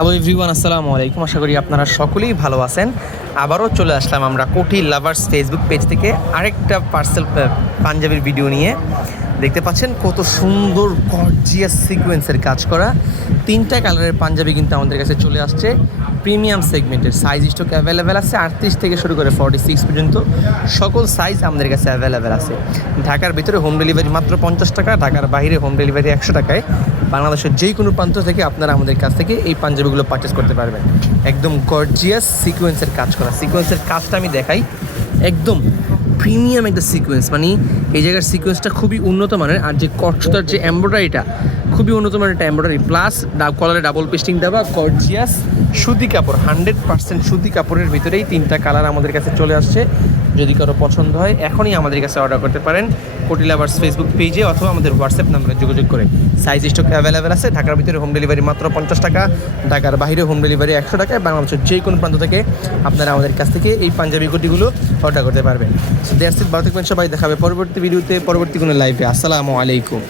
Hello everyone, আসসালামু আলাইকুম। আশা করি আপনারা সকলেই ভালো আছেন। আবারও চলে আসলাম আমরা কোটি লাভার্স ফেসবুক পেজ থেকে আরেকটা পার্সেল পাঞ্জাবির ভিডিও নিয়ে। দেখতে পাচ্ছেন কত সুন্দর গর্জিয়াস সিকোয়েন্সের কাজ করা তিনটা কালারের পাঞ্জাবি কিন্তু আমাদের কাছে চলে আসছে। প্রিমিয়াম সেগমেন্টের সাইজ স্টক অ্যাভেলেবেল আছে 38 থেকে শুরু করে 46 পর্যন্ত সকল সাইজ আমাদের কাছে অ্যাভেলেবেল আছে। ঢাকার ভিতরে হোম ডেলিভারি মাত্র 50 টাকা, ঢাকার বাইরে হোম ডেলিভারি 100 টাকায়। বাংলাদেশের যে কোনো প্রান্ত থেকে আপনারা আমাদের কাছ থেকে এই পাঞ্জাবিগুলো পারচেস করতে পারবেন। একদম গর্জিয়াস সিকোয়েন্সের কাজ করা, সিকোয়েন্সের কাজটা আমি দেখাই, একদম প্রিমিয়াম একটা সিকোয়েন্স, মানে এই জায়গার সিকোয়েন্সটা খুবই উন্নত মানের। আর যে কটসুতার যে এমব্রয়ডারিটা খুবই উন্নত মানের একটা এমব্রয়ডারি, প্লাস কলারে ডাবল পেস্টিং দেওয়া গর্জিয়াস সুতি কাপড়, 100% সুতি কাপড়ের ভিতরেই তিনটা কালার আমাদের কাছে চলে আসছে। যদি কারো পছন্দ হয় এখনই আমাদের কাছে অর্ডার করতে পারেন কোটি লাভার্স ফেসবুক পেজে অথবা আমাদের হোয়াটসঅ্যাপ নাম্বারে যোগাযোগ করে। সাইজ স্টক অ্যাভেলেবেল আছে। ঢাকার ভিতরে হোম ডেলিভারি মাত্র 50 টাকা, ঢাকার বাইরে হোম ডেলিভারি 100 টাকায়। বাংলাদেশের যে কোনো প্রান্ত থেকে আপনারা আমাদের কাছ থেকে এই পাঞ্জাবি কোটিগুলো অর্ডার করতে পারবেন। দ্যাটস ইট, ভালো থাকবেন সবাই, দেখাবে পরবর্তী ভিডিওতে, পরবর্তী কোনো লাইভে। আসসালামু আলাইকুম।